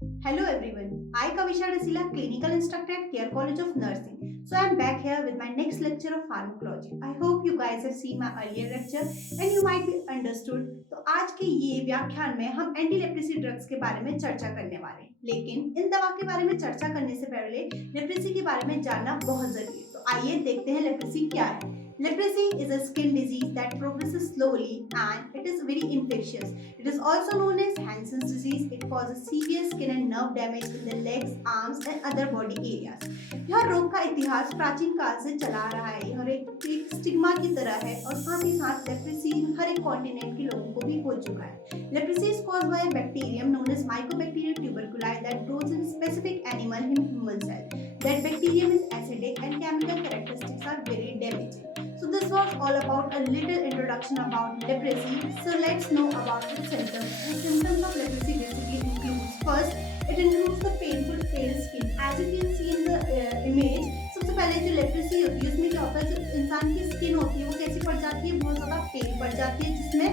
Hello everyone, I Kavisha Dasila, clinical instructor at Care College of Nursing. So I am back here with my next lecture of pharmacology. I hope you guys have seen my earlier lecture and you might be understood. तो आज के ये व्याख्यान में हम anti leprosy drugs के बारे में चर्चा करने वाले हैं। लेकिन इन दवा के बारे में चर्चा करने से पहले लेप्रेसी के बारे में जानना बहुत जरूरी है। तो आइए देखते हैं लेप्रेसी क्या है। Leprosy is a skin disease that progresses slowly and it is very infectious. It is also known as Hansen's disease. It causes severe skin and nerve damage in the legs, arms and other body areas. यह रोग का इतिहास प्राचीन काल से चला आ रहा है। यह एक स्टिग्मा की तरह है और साथ ही साथ लेप्रेसी हर एक कॉन्टिनेंट के लोगों को भी हो चुका है। Leprosy is caused by a bacterium known as Mycobacterium tuberculi that grows in a specific animal in human cell. That bacterium is acidic and chemical characteristics are very damaging. So this was all about a little introduction about leprosy. So let's know about its symptoms. The symptoms of leprosy basically includes first, it includes the painful pale skin. As you can see in the image, सबसे पहले जो leprosy होती है उसमें क्या होता है, जो इंसान की स्किन होती है वो कैसी पड़ जाती है, बहुत ज़्यादा पेल पड़ जाती है, जिसमें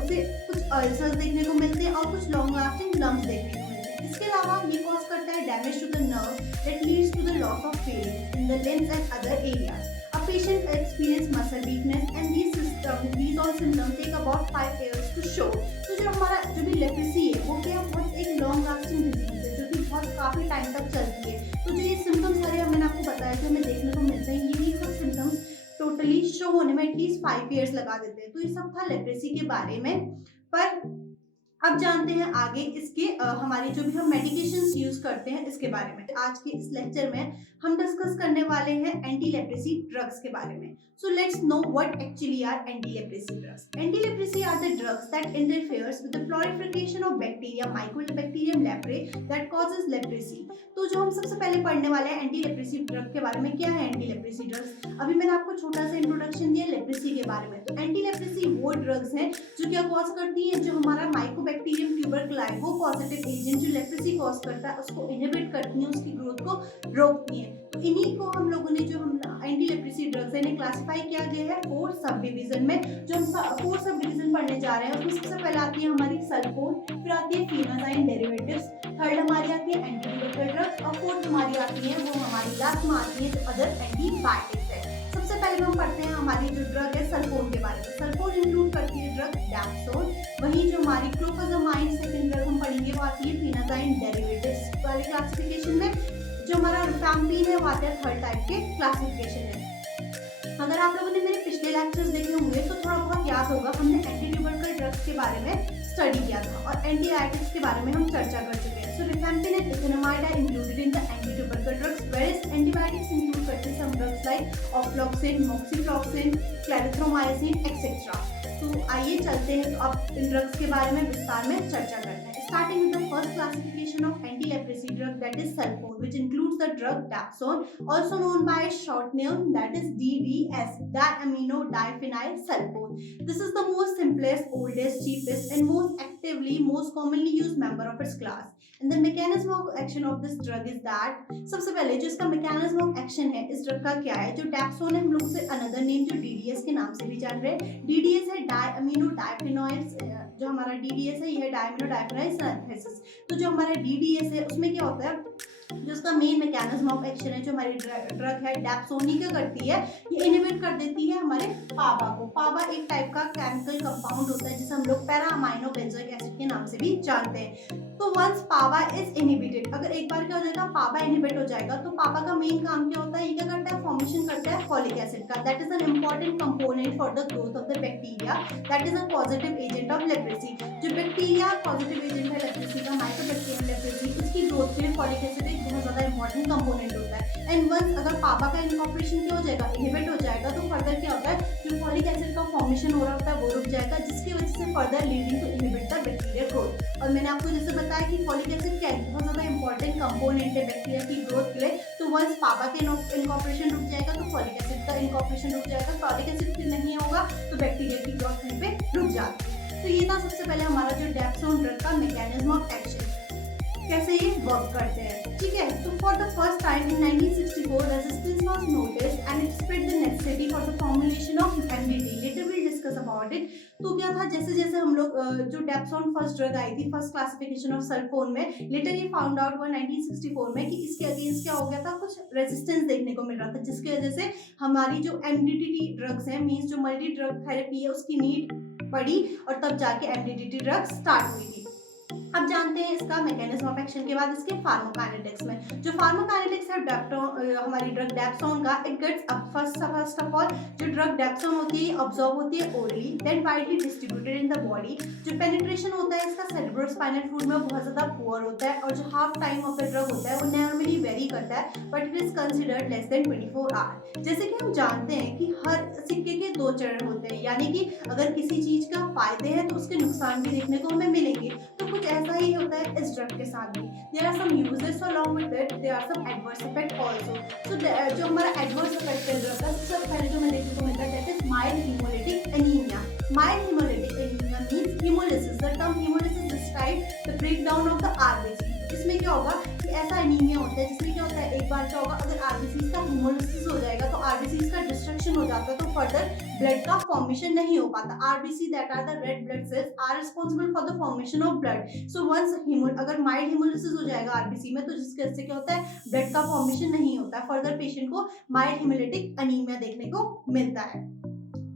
उसे कुछ अल्सर्स देखने को मिलते हैं और कुछ लॉन्ग लास्टिंग लम्स देखने को मिलते हैं। इसके अलावा ये कॉज करता है damage to the nerve that leads to the loss of feelings in the limbs and other areas. A patient experience muscle weakness and these all symptoms take about 5 years to show. तो जो हमारा जो भी leprosy है वो क्या बहुत एक लॉन्ग लास्टिंग डिजीज है जो कि बहुत काफ़ी टाइम तक चलती है। तो जो ये सिम्टम्स सारे मैंने आपको बताया जो हमें देखने को मिलते हैं यही सब सिम्टम्स टोटली शो होने में एटलीस्ट 5 years लगा देते हैं। तो ये सब था लेप्रेसी के बारे में। पर अब जानते हैं आगे इसके हमारे जो भी हम मेडिकेशंस यूज करते हैं इसके बारे में। आज के इस लेक्चर में हम डिस्कस करने वाले हैं एंटी लेप्रेसी ड्रग्स के बारे में। So let's know what actually are anti leprosy drugs. Anti leprosy are the drugs that interferes with the proliferation of bacteria Mycobacterium leprae that causes leprosy. तो जो हम सबसे पहले पढ़ने वाले हैं एंटी लेप्रेसी ड्रग के बारे में, क्या है एंटी लेप्रेसी ड्रग्स? अभी मैंने आपको छोटा सा इंट्रोडक्शन दिया लेप्रेसी के बारे में। तो एंटी लेप्रेसी वो ड्रग्स हैं जो क्या कॉज करती है, जो हमारा माइकोबैक्टीरियम ट्यूबरकुलाई वो पॉजिटिव एजेंट जो लेप्रेसी कॉज करता है उसको इनहिबिट करती है, उसकी ग्रोथ को रोकती है। तो इन्हीं को हम लोगों ने जो हम एंटी लेप्रेसी ड्रग्स है इन्हें क्लासिफाई किया गया है 4 सब डिवीजन में। जो हम 4 सब डिवीजन पढ़ने जा रहे हैं उसमें सबसे पहले आती है हमारी सल्फोन, फिर आती है फिनाजाइन डेरिवेटिव्स, थर्ड हमारी आती है एंटीट्यूबरकुलर ड्रग्स और फोर्थ हमारी आती है वो हमारी लास्ट में आती है जो अदर एंटीबायोटिक्स है। सबसे पहले हम पढ़ते हैं हमारी जो ड्रग है सल्फोन के बारे में। सल्फोन इंक्लूड करती है ड्रग डैप्सोन। वहीं जो हमारी क्लोफाजामाइन सेकंड ड्रग हम पढ़ेंगे वो आती है फिनाजाइन डेरिवेटिव्स वाली क्लासिफिकेशन में। जो हमारा रिफैम्पिन है वो आता है थर्ड टाइप के क्लासिफिकेशन में। अगर आप लोगों ने मेरे पिछले लेक्चर्स देखे होंगे तो थोड़ा बहुत याद होगा, हमने एंटीट्यूबरकुलर ड्रग्स के बारे में स्टडी किया था और एंटीबायोटिक्स के बारे में हम चर्चा कर चुके हैं। So rifampin and ethionamide are included in the antitubercular drugs, whereas antibiotics include करते हैं some drugs like ofloxacin, moxifloxacin, clarithromycin etcetera. तो आइए चलते हैं, तो अब इन ड्रग्स के बारे में विस्तार में चर्चा करते हैं। Starting with the first classification of anti-leprosy drug, that is sulfone, which includes the drug dapsone, also known by its short name that is DDS, diaminodiphenyl sulfone. This is the most simplest, oldest, cheapest, and most commonly used member of its class. And the mechanism of action of this drug is that सबसे पहले जो इसका mechanism of action है इस drug का क्या है, जो डैप्सोन है हम लोग उसे another name जो DDS के नाम से भी जान रहे हैं। DDS है diaminodiphenyl, जो हमारा DDS है यह डायमिनोडाइफेनाइल सिंथेसिस। तो जो हमारा DDS है उसमें क्या होता है, जो उसका मेन मैकेनिज्म ऑफ एक्शन है, जो हमारी ड्रग है डैप्सोन क्या करती है, ये इनहिबिट कर देती है हमारे पाबा को। पाबा एक टाइप का केमिकल कंपाउंड होता है जिसे हम लोग पैरा अमाइनो बेंजोइक एसिड के नाम से भी जानते हैं। तो वंस पाबा इज इनहिबिटेड, अगर एक बार क्या हो जाएगा पाबा इनहिबिट हो जाएगा तो पाबा का मेन काम क्या होता है, ये क्या करता है, फॉर्मेशन करता है फॉलिक एसिड का। That is an important component for the growth of the bacteria that is a positive agent of leprosy. जो बैक्टीरिया पॉजिटिव एजेंट है लेप्रेसी का, माइकोबैक्टीरियम लेप्रेसी, उसकी ग्रोथ के लिए फॉलिक एसिड एक बहुत ज्यादा इंपॉर्टेंट कंपोनेंट होता है। एंड वंस अगर पाबा का इनकॉर्पोरेशन क्या हो जाएगा, इनहिबिट हो जाएगा, तो फर्दर क्या होता है, जो फॉलिक एसिड का फॉर्मेशन हो रहा होता है वो रुक जाएगा, जिसकी वजह से further leading to inhibit the bacterial growth. और मैंने आपको जैसे बताया कि फॉलिक एसिड क्या है, बहुत ज्यादा इंपॉर्टेंट कंपोनेंट है बैक्टीरिया की ग्रोथ के लिए। तो वंस पाबा के इनकॉर्पोरेशन रुक जाएगा तो फॉलिक एसिड का इनकॉर्पोरेशन रुक जाएगा, फॉलिक एसिड फिर नहीं होगा तो बैक्टीरिया की ग्रोथ वहीं पे रुक जाती है। तो ये था सबसे पहले हमारा जो डैप्सोन ड्रग का मैकेनिज्म ऑफ एक्शन, कैसे ये वर्क करते हैं, ठीक है। तो for the first time in 1964 resistance was noticed and it spread the necessity for the formulation of MDT. Later will discuss about about it. तो क्या था, जैसे जैसे हम लोग जो डेप्सोन फर्स्ट ड्रग आई थी फर्स्ट क्लासिफिकेशन ऑफ सल्फोन में, लेटर ये फाउंड आउट हुआ 1964 में कि इसके अगेंस्ट क्या हो गया था, कुछ रेजिस्टेंस देखने को मिल रहा था, जिसकी वजह से हमारी जो एमडीटीटी ड्रग्स हैं, मींस जो मल्टी ड्रग थेरेपी है, उसकी नीड पड़ी और तब जाके एमडीटीटी ड्रग्स स्टार्ट हुई थी। अब जानते हैं इसका मैकेनिज्म ऑफ एक्शन के बाद इसके फार्माकोकाइनेटिक्स में। जो फार्माकोकाइनेटिक्स है हमारी ड्रग डेप्सोन का, it gets up first of all जो ड्रग डेप्सोन होती है अब्सॉर्ब होती है orally, then widely distributed in the body. जो पेनिट्रेशन होता है इसका सेरेब्रोस्पाइनल फ्लूइड में बहुत ज्यादा पुअर होता है, और जो half time of the drug होता है वो नॉर्मली वेरी करता है, but it is considered less than 24 hour. जैसे कि हम जानते हैं कि हर सिक्के के दो चरण होते हैं, यानी कि अगर किसी चीज का फायदे हैं तो उसके नुकसान भी देखने को हमें मिलेंगे। तो कुछ ऐसा ही होता है इस ड्रग के साथ भी। There are some uses along with that, there are some adverse effect also. So जो हमारा एडवर्स इफेक्ट है ड्रग का, सबसे पहले जो हमें देखने को मिलता है that is mild haemolytic anaemia. Mild haemolytic anaemia means haemolysis. The term haemolysis describe the breakdown of the RBC. इसमें क्या होगा कि ऐसा एनीमिया होता है जिसमें क्या होता है, एक बार क्या होगा, अगर आरबीसी का हेमोलिसिस हो जाएगा तो आरबीसी का डिस्ट्रक्शन हो जाता है, तो फर्दर ब्लड का फॉर्मेशन नहीं हो पाता। RBC that are the red blood cells are responsible for the formation of blood. So once अगर माइल्ड हेमोलिसिस हो जाएगा आरबीसी में, तो जिसके वजह से क्या होता है, ब्लड का फॉर्मेशन नहीं होता है, फर्दर पेशेंट को माइल्ड हेमोलिटिक एनीमिया देखने को मिलता है।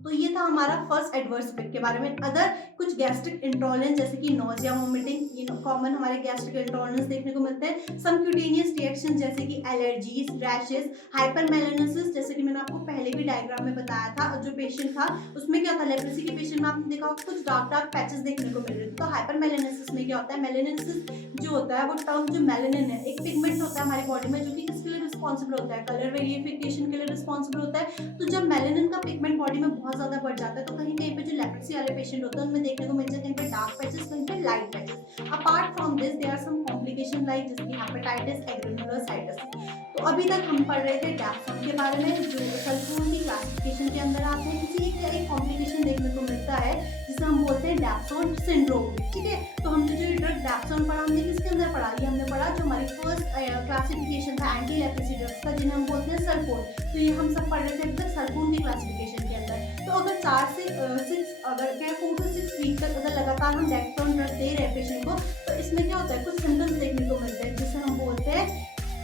तो ये था हमारा फर्स्ट एडवर्स इफेक्ट के बारे में। अदर कुछ गैस्ट्रिक इंटॉलरेंस जैसे कि नोजिया, वोमिटिंग, ये कॉमन हमारे गैस्ट्रिक इंटॉलरेंस देखने को मिलते हैं। सम क्यूटेनियस रिएक्शन जैसे कि एलर्जीज, रैशेस, हाइपरमेलानिसिस, जैसे कि मैंने आपको पहले भी डायग्राम में बताया था। जो पेशेंट था उसमें क्या था, लेप्रेसी के पेशेंट में आपने देखा होगा कुछ डार्क डार्क पैचेस देखने को मिल रहे थे। तो हाइपरमेलानिसिस में क्या होता है, मेलानिसिस जो होता है वो टर्म जो मेलानिन है, एक पिगमेंट होता है हमारी बॉडी में जो कि किसके लिए रिस्पॉन्सिबल होता है, कलर वेरिफिकेशन के लिए रिस्पॉन्सिबल होता है। तो जब मेलानिन का पिगमेंट बॉडी में बहुत ज्यादा बढ़ जाता है तो कहीं कहीं पे जो लेप्रेसी वाले पेशेंट होते हैं उनमें देखने को मिलता है कहीं पे डार्क पैचेस, कहीं पे light patches. Apart from this there are some complication like जैसे कि हेपेटाइटिस, एग्रेनुलोसाइटिस। तो अभी तक हम पढ़ रहे थे डेप्सोन के बारे में, जो सल्फोन की क्लासिफिकेशन के अंदर आते हैं। इसी एक कॉम्प्लिकेशन देखने को मिलता है जिसे हम बोलते हैं डेप्सोन सिंड्रोम। ठीक है, तो हमने जो ड्रग डेप्सोन पढ़ा, हमने किसके अंदर पढ़ा, ये हमने पढ़ा जो हमारी फर्स्ट क्लासिफिकेशन था एंटी लेप्रेसी ड्रग्स का, जिन्हें हम बोलते हैं सल्फोन। तो ये हम सब पढ़ रहे थे अभी तक सल्फोन की क्लासिफिकेशन के अंदर। तो अगर 4 से 4 to 6 वीक तक अगर लगातार हम डेप्सोन ड्रग दे रहे हैं पेशेंट को, तो इसमें क्या होता है, कुछ सिम्टम्स देखने को मिलते हैं जिसे हम बोलते हैं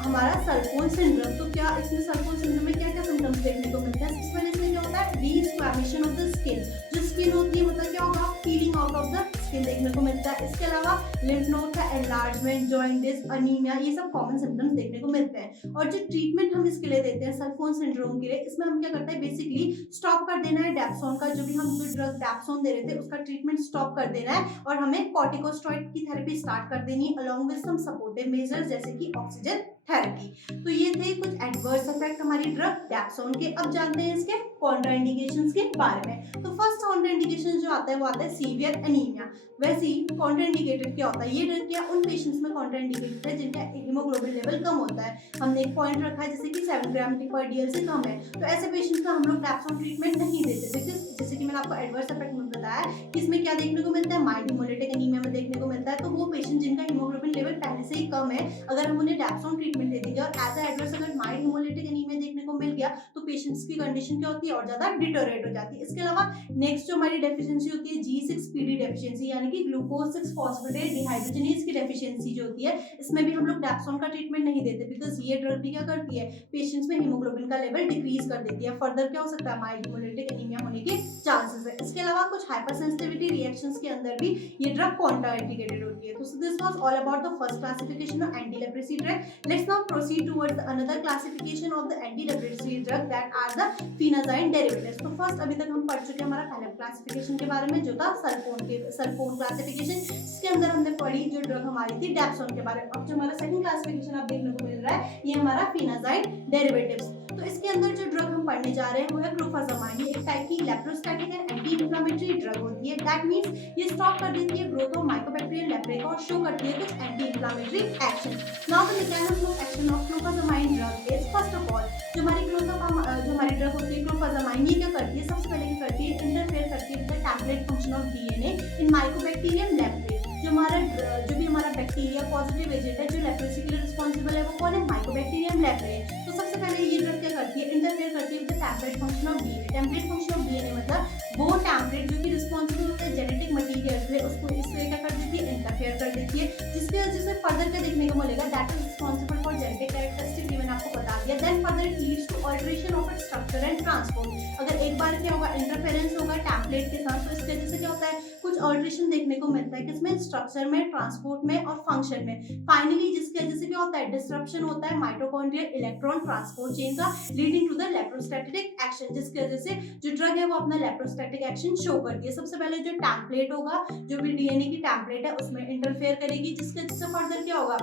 हमारा सल्फोन सिंड्रोम। तो क्या इसमें सल्फोन सिंड्रोम में क्या क्या सिम्टम्स देखने को मिलते हैं, सबसे पहले इसमें क्या होता है, रीइन्फ्लेमेशन ऑफ द स्किन। जो स्किन होती है मतलब क्या होगा, feeling out of the skin देखने को मिलता है। इसके अलावा लिम्फ नोड का एनलार्जमेंट, जॉइंटिस, अनीमिया, ये सब कॉमन सिम्टम्स देखने को मिलते हैं। और जो ट्रीटमेंट हम इसके लिए देते हैं सल्फोन सिंड्रोम के लिए, इसमें हम क्या करते हैं, बेसिकली स्टॉप कर देना है डेप्सोन का, जो भी हम जो ड्रग डेप्सोन दे रहे थे उसका ट्रीटमेंट स्टॉप कर देना है और हमें कॉर्टिकोस्टेरॉइड की थेरेपी स्टार्ट कर देनी है along with some supportive measures जैसे कि ऑक्सीजन थेरेपी। तो ये थे कुछ एडवर्स इफेक्ट हमारी ड्रग डेप्सोन के। अब जानते हैं इसके कॉन्ट्राइंडिकेशंस के बारे में। तो फर्स्ट कॉन्ट्राइंडिकेशन जो आता है वो आता है सीवियर एनीमिया। वैसे ही कॉन्ट्राइंडिकेटेड क्या होता है, ये ड्रग क्या उन पेशेंट्स में कॉन्ट्राइंडिकेटेड है जिनका हीमोग्लोबिन लेवल कम होता है। हमने एक पॉइंट रखा है जैसे कि 7 ग्राम पर डीएल से कम है, तो ऐसे पेशेंट्स का हम लोग डेप्सोन ट्रीटमेंट नहीं देते। बिकॉज जैसे कि मैंने आपको एडवर्स इफेक्ट में बताया कि इसमें क्या देखने को मिलता है, माइल्ड हेमोलिटिक एनीमिया में देखने को मिलता है। तो वो पेशेंट जिनका हीमोग्लोबिन लेवल पहले से ही कम है, अगर हम उन्हें डेप्सोन ट्रीटमेंट दे देंगे और एज अ एडवर्स अगर माइल्ड हेमोलिटिक एनीमिया देखने को मिल गया तो पेशेंट्स की कंडीशन क्या होती है, और ज्यादा डिटोरेट हो जाती है। इसके अलावा नेक्स्ट जो हमारी डेफिशिएंसी होती है G6PD डेफिशिएंसी, यानी कि ग्लूकोज 6 फॉस्फेटेट डिहाइड्रोजनेज की डेफिशिएंसी जो होती है, इसमें भी हम लोग डेप्सोन का ट्रीटमेंट नहीं देते। बिकॉज ये ड्रग भी क्या करती है, पेशेंट्स में हीमोग्लोबिन का लेवल डिक्रीज कर देती है। फर्दर क्या हो सकता है, माइल्ड हेमोलिटिक एनीमिया होने के चांसेस है। इसके अलावा कुछ हाइपर सेंसिटिविटी रिएक्शंस के अंदर भी ये ड्रग कॉन्ट्राइंडिकेटेड होती है। तो this was all about the first classification of anti leprosy drug. Let's now proceed towards another classification of the anti leprosy drug that are the phenazine derivatives. तो first अभी तक हम पढ़ चुके हैं हमारा पहले क्लासिफिकेशन के बारे में जो था सल्फोन क्लासिफिकेशन, जिसके अंदर हमने पढ़ी जो ड्रग हमारी थी डेप्सोन के बारे में। अब जो हमारा सेकंड क्लासिफिकेशन आप देखने को मिल रहा है ये हमारा फिनाजाइन डेरिवेटिव्स। तो इसके अंदर जो ड्रग हम पढ़ने जा रहे हैं वो है क्लोफाजामाइन। ये एक टाइप की लेप्रोस्टैटिक एंड एंटी इंफ्लेमेटरी ड्रग होती है। दैट मींस ये स्टॉप कर देती है ग्रोथ ऑफ माइकोबैक्टीरियल लेप्रे को और शो करती है कुछ anti inflammatory action. Now the mechanism of action of clofazimine drug is first of all जो हमारी ड्रग होती है क्लोफाजामाइन, ये क्या करती है, सबसे पहले क्या करती है, इंटरफेयर करती है with the template function of DNA in Mycobacterium leprae. जो भी हमारा बैक्टीरिया पॉजिटिव एजेंट है जो लेप्रेसी के लिए रिस्पॉन्सिबल है वो कौन है, माइकोबैक्टीरियम लेप्रे। तो सबसे पहले ये ड्रग क्या करती है, इंटरफेयर करती है with the template function of DNA. Template function of DNA मतलब वो टेम्पलेट जो कि इसके वजह से फर्दर क्या देखने को मिलेगा, that is responsible for genetic characteristic, मैंने आपको बता दिया। Then further it leads to alteration of its structure and transport. अगर एक बार क्या होगा, इंटरफेरेंस होगा टैम्पलेट के साथ, तो इसके वजह से क्या होता है, कुछ ऑल्टरेशन देखने को मिलता है किसमें, स्ट्रक्चर में, ट्रांसपोर्ट में और फंक्शन में। फाइनली जिसकी वजह से क्या होता है, डिस्ट्रप्शन होता है माइटोकॉन्ड्रियल इलेक्ट्रॉन ट्रांसपोर्ट चेन का, leading to the electrostatic action, जिसकी वजह से जो ड्रग है वो अपना इलेक्ट्रोस्टैटिक एक्शन शो करती है। सबसे पहले जो टैम्पलेट होगा, जो भी डीएनए की टैम्पलेट है उसमें इंटरफेयर करेगी, जिसके वजह से फर्दर क्या होगा,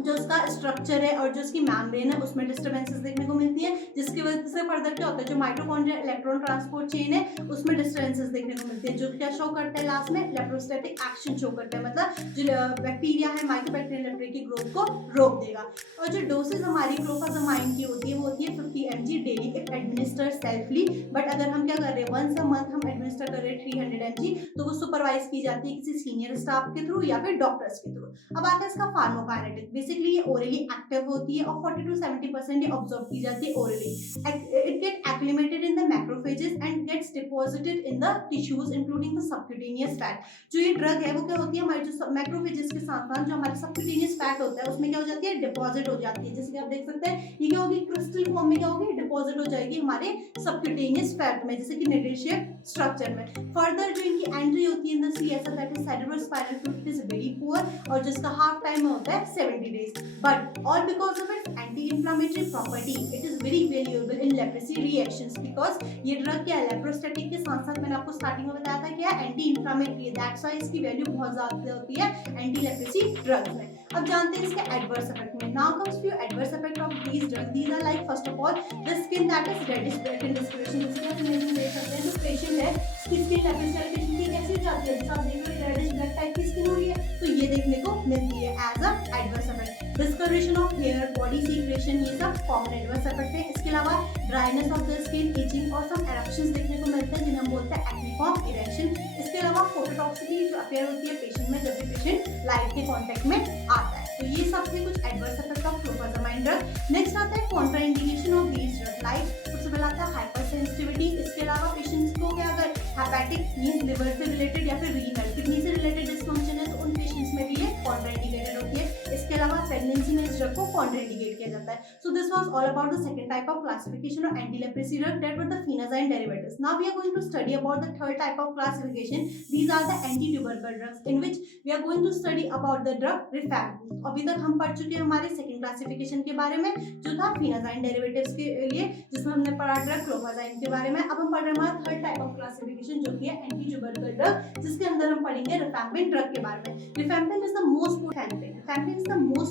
जो उसका स्ट्रक्चर है और जो उसकी मेम्ब्रेन है उसमें डिस्टर्बेंसेस देखने को मिलती है, जिसकी वजह से फर्दर क्या होता है, जो माइटोकॉन्ड्रियल इलेक्ट्रॉन ट्रांसपोर्ट चेन है उसमें डिस्टर्बेंसेस देखने को मिलती है, जो क्या शो करता है लास्ट में, इलेक्ट्रोस्टैटिक एक्शन शो करता है, मतलब जो बैक्टीरिया है माइकोबैक्टीरियम लेप्रे की ग्रोथ को रोक देगा। और जो डोसेज हमारी क्लोफाजामाइन की होती है वो होती है 50 mg daily if administer selfly, but अगर हम क्या कर रहे हैं, वंस अ मंथ हम एडमिनिस्टर कर रहे हैं 300 mg, तो वो सुपरवाइज की जाती है किसी सीनियर स्टाफ के थ्रू या फिर डॉक्टर्स के थ्रू। अब आता है इसका फार्माकोकाइनेटिक। बेसिकली ये ओरली एक्टिव होती है और 40 to 70% ये ऑब्जर्व की जाती है orally. It get acclimated in the macrophages and gets deposited in the tissues including the subcutaneous fat. जो ये ड्रग है वो क्या होती है, हमारे जो मैक्रोफेजेस के साथ साथ जो हमारे सबक्यूटेनियस फैट होता है उसमें क्या हो जाती है, डिपॉजिट हो जाती है। जैसे कि आप देख सकते हैं ये क्या होगी, क्रिस्टल फॉर्म में क्या होगी, डिपॉजिट हो जाएगी हमारे सबक्यूटेनियस फैट में, जैसे कि नेटेड शेप स्ट्रक्चर में। फर्दर जो इनकी एंट्री होती है in the CSF, that is cerebro spinal fluid, it is very poor, और जिसका हाफ टाइम होता है 70 days, but all because of its anti inflammatory property it is very valuable in leprosy reactions, because ये drug क्या है, लेप्रोस्टैटिक के साथ साथ मैंने आपको स्टार्टिंग में बताया था क्या, एंटी इंफ्लेमेटरी है, दैट्स व्हाई इसकी वैल्यू बहुत ज्यादा होती है एंटी लेप्रेसी ड्रग्स में। अब जानते हैं इसके एडवर्स इफेक्ट में। Now comes few adverse effect of these drugs. These are like first of all the skin that is reddish black in description, जैसे कि आप इमेज में देख सकते हैं, जो पेशेंट है उसकी स्किन लेप्रोसी पेशेंट की कैसी जाती है, जैसे आप देख रहे हो रेडिश ब्लैक टाइप की स्किन हो रही है, तो ये देखने को मिलती है as a adverse effect. Discolouration of hair, body secretion, ये सब कॉमन एडवर्स इफेक्ट है। इसके अलावा dryness of the skin, itching और सम एरप्शंस देखने को मिलते हैं जिन्हें हम बोलते हैं एक्नेफॉर्म इरेक्शन। इसके अलावा फोटोटॉक्सिसिटी जो अपीयर होती है पेशेंट में जब भी पेशेंट लाइट के कांटेक्ट में आता है। तो ये सब थे कुछ adverse effect of clofazimine drug. Next आता है contraindication of these drug, like सबसे पहला आता है हाइपर सेंसिटिविटी। इसके अलावा पेशेंट्स को क्या, अगर हेपेटिक मींस लिवर से रिलेटेड या फिर रीनल किडनी से रिलेटेड डिस्फंक्शन है तो उन पेशेंट्स में भी ये कॉन्ट्राइंडिकेटेड होती है। इसके अलावा प्रेगनेंसी में इस ड्रग को कॉन्ट्राइंडिकेट किया जाता है। So this was all about the second type of classification of anti leprosy drug, that were the phenazine derivatives. Now we are going to study about the third type of classification. These are the anti tubercle drugs in which we are going to study about the drug rifampin. अभी तक हम पढ़ चुके हैं हमारे second classification के बारे में जो था फेनाजाइन डेरिवेटिव्स के लिए, जिसमें हमने पढ़ा ड्रग क्लोफाजाइन के बारे में। अब हम पढ़ रहे हैं हमारा थर्ड टाइप ऑफ क्लासिफिकेशन जो कि है एंटी ट्यूबरकल ड्रग, जिसके अंदर हम पढ़ेंगे रिफैम्पिन ड्रग के बारे में। Rifampin is the most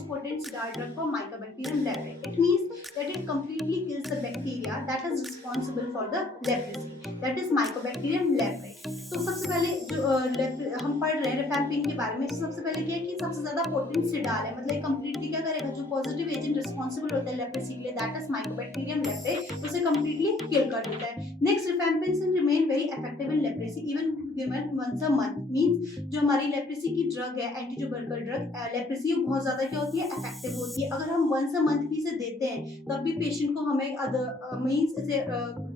potent cigar drug for Mycobacterium leprae. It means that it completely kills the bacteria that is responsible for the leprosy, that is Mycobacterium leprae. तो सबसे पहले जो हम पढ़ रहे हैं रिफैम्पिन के बारे में, सबसे पहले क्या है कि सबसे ज्यादा पोटेंट सिडार है, मतलब कंप्लीटली क्या करेगा, जो पॉजिटिव एजेंट रिस्पॉन्सिबल होता है लेप्रेसी के लिए, दैट इज Mycobacterium leprae, उसे कंप्लीटली किल कर देता है। Next, rifampin remain very effective in leprosy even given once a month. Means जो हमारी लेप्रेसी की ड्रग है एंटी ट्यूबरकल ड्रग, लेप्रेसी बहुत ज्यादा क्या होती है, इफेक्टिव होती है। अगर हम वंस अ मंथ भी इसे देते हैं तब भी पेशेंट को हमें मींस इसे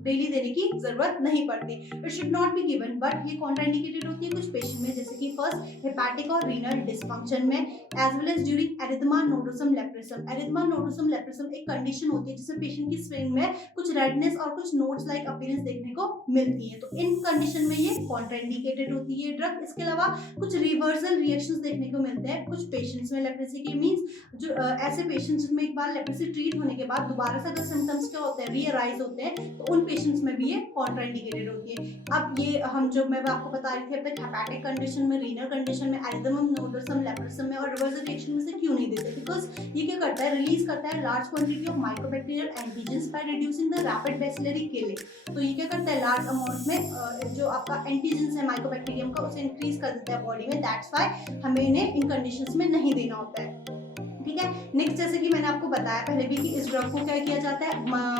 डेली देने की जरूरत नहीं पड़ती। It should not be given, but ये कॉन्ट्राइंडिकेटेड होती है कुछ पेशेंट में, जैसे कि फर्स्ट हेपेटिक और रीनल डिस्फंक्शन में, as well as during erythema nodosum leprosum. Erythema nodosum leprosum एक कंडीशन होती है जिससे पेशेंट की स्किन में कुछ रेडनेस और कुछ नोड्स लाइक अपीयरेंस देखने को मिलती है, तो इन कंडीशन में ये कॉन्ट्राइंडिकेटेड होती है ड्रग। इसके अलावा कुछ रिवर्सल रिएक्शंस देखने को मिलते हैं कुछ पेशेंट्स में लेप्रेसी के, मींस जो ऐसे पेशेंट्स जिनमें एक बार लेप्रेसी ट्रीट होने के बाद दोबारा से अगर सिम्टम्स क्या होते हैं, रीअराइज होते हैं, तो उन पेशेंट्स में भी ये कॉन्ट्राइंडिकेटेड होती है। अब ये हम जो मैं आपको बता रही थी अब तक हेपेटिक कंडीशन में, रीनल कंडीशन में, एरिथमा नोडोसम लेप्रेसम में और रिवर्सल रिएक्शन में से क्यों नहीं देते, बिकॉज ये क्या करता है, रिलीज करता है large quantity of mycobacterial antigens by reducing the rapid bacillary killing. तो ये क्या करता है, लार्ज अमाउंट में जो आपका एंटीजेंस है माइकोबैक्टीरियम का उसे इंक्रीज कर देता है बॉडी में, दैट्स व्हाई हमें इन्हें इन कंडीशंस में नहीं देना होता है। ठीक है। नेक्स्ट, जैसे कि मैंने आपको बताया पहले भी कि इस ड्रग को क्या किया जाता है,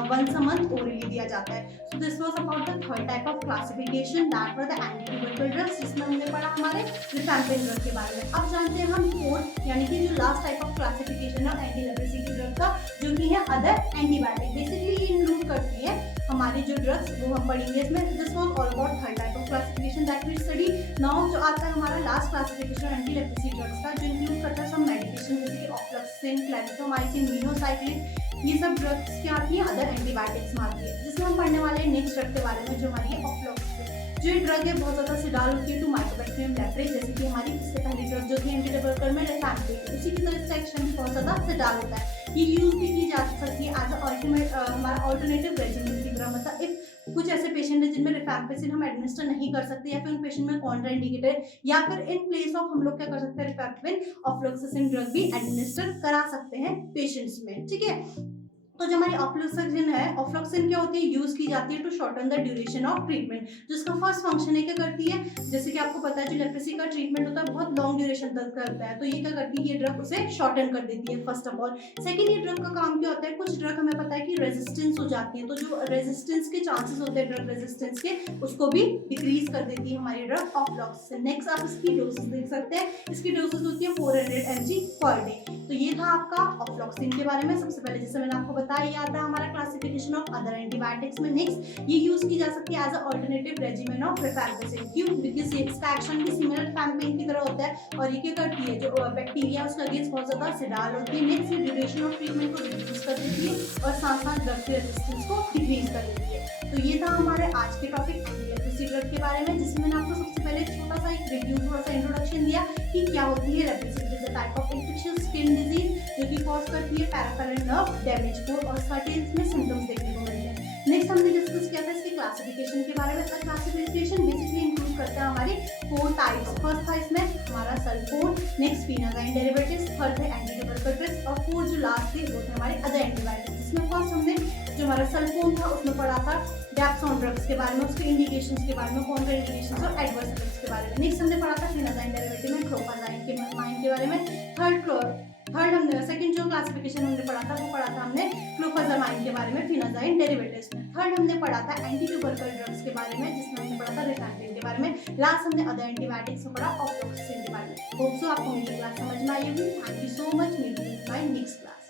वंस अ मंथ ओरली दिया जाता है। So this was about the third type of classification, that were the anti tubercle drugs, जिसमें हमने पढ़ा हमारे रिफैम्पिन ड्रग के बारे में। अब जानते हैं हम फोर्थ यानी कि जो लास्ट टाइप ऑफ क्लासिफिकेशन है एंटी लेप्रेसी की ड्रग का, जो कि है अदर एंटीबायोटिक। बेसिकली ये इंक्लूड करती है हमारी जो ड्रग्स वो हम पढ़ेंगे इसमें। This was all about third type of classification, classification that we study now. जो आता है हमारा last classification anti leprosy drugs का, जो इंक्लूड करता है सब मेडिकेशन जैसे कि ऑफ्लॉक्सिन, क्लैरिडोमाइसिन, मिनोसाइक्लिन, ये सब ड्रग्स क्या आती है अदर एंटीबायोटिक्स में आती है। जिसमें हम पढ़ने वाले हैं नेक्स्ट ड्रग के बारे में जो हमारी है ऑफ्लॉक्सिन। जो ये ड्रग है बहुत ज़्यादा सिडाल होती है टू माइकोबैक्टीरियम लेप्रे, जैसे कि हमारी इससे पहली ड्रग जो थी एंटी ट्यूबरकुलर में रिफैम्पिसिन, उसी की तरह इसका एक्शन भी बहुत ज़्यादा सिडाल होता है। ये यूज भी की जा सकती है एज अल्टरनेट हमारा ऑल्टरनेटिव रेजिमेंट की तरह। मतलब इफ कुछ ऐसे पेशेंट है जिनमें रिफैम्पिसिन हम एडमिनिस्टर नहीं कर सकते, या फिर उन पेशेंट में कॉन्ट्राइंडिकेटेड, या फिर इन प्लेस ऑफ हम लोग क्या कर सकते हैं रिफैम्पिसिन ऑफ्लॉक्सिसिन ड्रग भी एडमिनिस्टर करा सकते हैं पेशेंट्स में, ठीक है। तो जो हमारी ऑफ्लॉक्सिसिन है, ऑफ्लॉक्सिसिन क्या होती है, यूज की जाती है to shorten the duration of treatment. जिसका फर्स्ट फंक्शन है क्या करती है, जैसे कि आपको पता है जो लेप्रेसी का ट्रीटमेंट होता है बहुत लॉन्ग ड्यूरेशन तक करता है, तो ये क्या करती है, ये ड्रग उसे शॉर्टन कर देती है फर्स्ट ऑफ ऑल। सेकंड, ये ड्रग का काम क्या होता है, कुछ ड्रग हमें पता है कि रेजिस्टेंस हो जाती है, तो जो रेजिस्टेंस के चांसेस होते हैं ड्रग रेजिस्टेंस के, उसको भी डिक्रीज कर देती है हमारी ड्रग ऑफ्लॉक्सिसिन। नेक्स्ट आप इसकी डोसेज देख सकते हैं, इसकी डोसेज होती है 400 mg पर डे। तो ये था आपका ऑफ्लॉक्सिसिन के बारे में। सबसे पहले जैसे मैंने आपको बताया, ये आता है हमारा क्लासिफिकेशन ऑफ अदर एंटीबायोटिक्स में। नेक्स्ट, ये यूज की जा सकती है as a alternative regimen of rifampicin. क्यों? बिकॉज इसका एक्शन भी सिमिलर रिफैम्पिसिन की तरह होता है, और ये क्या करती है, जो बैक्टीरिया उसका अगेंस्ट बहुत ज्यादा सिडाल होती है। नेक्स्ट, ये ड्यूरेशन ऑफ ट्रीटमेंट को रिड्यूस कर देती है और साथ साथ ड्रग के रेजिस्टेंस को डिक्रीज कर देती है। तो ये था हमारे आज के टॉपिक लेप्रोसी ड्रग के बारे में, जिसमें मैंने आपको सबसे पहले छोटा सा एक रिव्यू, थोड़ा सा इंट्रोडक्शन दिया कि क्या होती है leprosy. It is a type of infectious skin disease जो कि कॉज करती है पैराफेरल नर्व डैमेज को, और सर्टेन में सिम्टम्स देखने को मिलते हैं। नेक्स्ट हमने डिस्कस किया था इसके क्लासिफिकेशन के बारे में। क्लासिफिकेशन बेसिकली इंक्लूड करता है हमारी 4 टाइप्स। फर्स्ट था इसमें हमारा सल्फोन, नेक्स्ट फिनाजाइन डेरिवेटिव्स, थर्ड थे एंटी ट्यूबरकुलर ड्रग्स, और फोर्थ जो लास्ट थे वो थे हमारे अदर एंटीबायोटिक्स। जिसमें फर्स्ट हमने जो हमारा सल्फोन था उसमें पढ़ा था डैप्सोन ड्रग्स के बारे में, उसके इंडिकेशंस के बारे में, कॉन्ट्रा इंडिकेशंस और एडवर्स इफेक्ट्स के बारे में। नेक्स्ट हमने पढ़ा था फिनाजाइन डेरिवेटिव में क्लोफाजाइन के माइन के बारे में। थर्ड हमने सेकंड जो क्लासिफिकेशन हमने पढ़ा था वो पढ़ा था हमने क्लोफाजामाइन के बारे में फिनाजाइन डेरिवेटिव्स में। थर्ड हमने पढ़ा था एंटी ट्यूबरकुलर ड्रग्स के बारे में, जिसमें हमने पढ़ा था रिफैम्पिसिन के बारे में। लास्ट हमने अदर एंटीबायोटिक्स में पढ़ा ऑफ्लॉक्सिसिन के बारे में। होप सो आपको मेरी क्लास समझ में आई होगी। Thank you so much. Meet you in my next class.